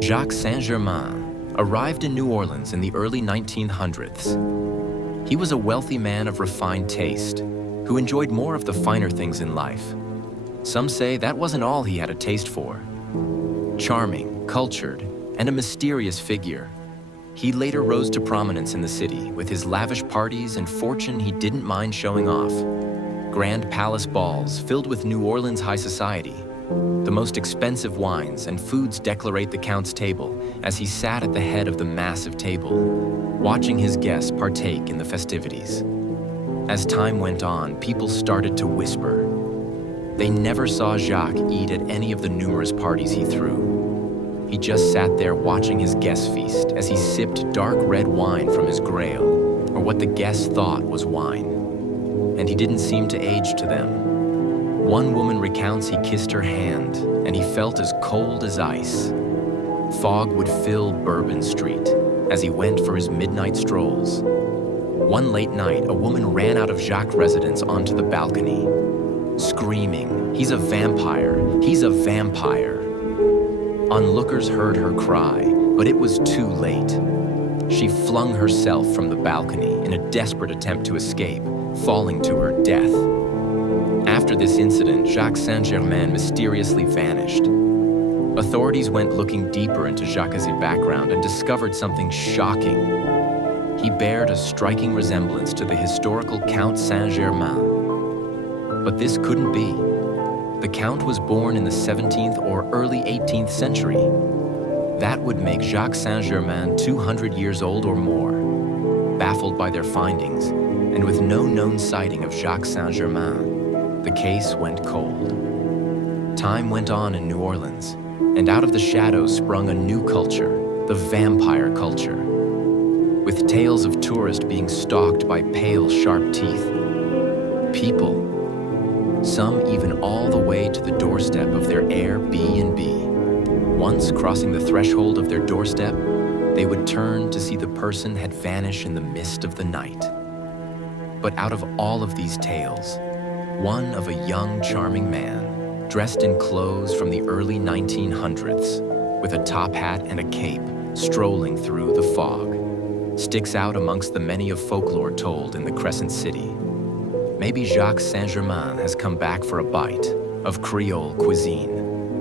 Jacques Saint-Germain arrived in New Orleans in the early 1900s. He was a wealthy man of refined taste who enjoyed more of the finer things in life. Some say that wasn't all he had a taste for. Charming, cultured, and a mysterious figure, he later rose to prominence in the city with his lavish parties and fortune he didn't mind showing off. Grand palace balls filled with New Orleans high society. The most expensive wines and foods decorate the Count's table as he sat at the head of the massive table, watching his guests partake in the festivities. As time went on, people started to whisper. They never saw Jacques eat at any of the numerous parties he threw. He just sat there watching his guests feast as he sipped dark red wine from his grail, or what the guests thought was wine. And he didn't seem to age to them. One woman recounts he kissed her hand, and he felt as cold as ice. Fog would fill Bourbon Street as he went for his midnight strolls. One late night, a woman ran out of Jacques' residence onto the balcony, screaming, "He's a vampire! He's a vampire!" Onlookers heard her cry, but it was too late. She flung herself from the balcony in a desperate attempt to escape, falling to her death. After this incident, Jacques Saint-Germain mysteriously vanished. Authorities went looking deeper into Jacques' background and discovered something shocking. He bared a striking resemblance to the historical Count Saint-Germain. But this couldn't be. The Count was born in the 17th or early 18th century. That would make Jacques Saint-Germain 200 years old or more. Baffled by their findings, and with no known sighting of Jacques Saint-Germain, the case went cold. Time went on in New Orleans, and out of the shadows sprung a new culture, the vampire culture, with tales of tourists being stalked by pale, sharp teeth. People, some even all the way to the doorstep of their Airbnb. Once crossing the threshold of their doorstep, they would turn to see the person had vanished in the mist of the night. But out of all of these tales, one of a young, charming man, dressed in clothes from the early 1900s, with a top hat and a cape, strolling through the fog, sticks out amongst the many of folklore told in the Crescent City. Maybe Jacques Saint-Germain has come back for a bite of Creole cuisine.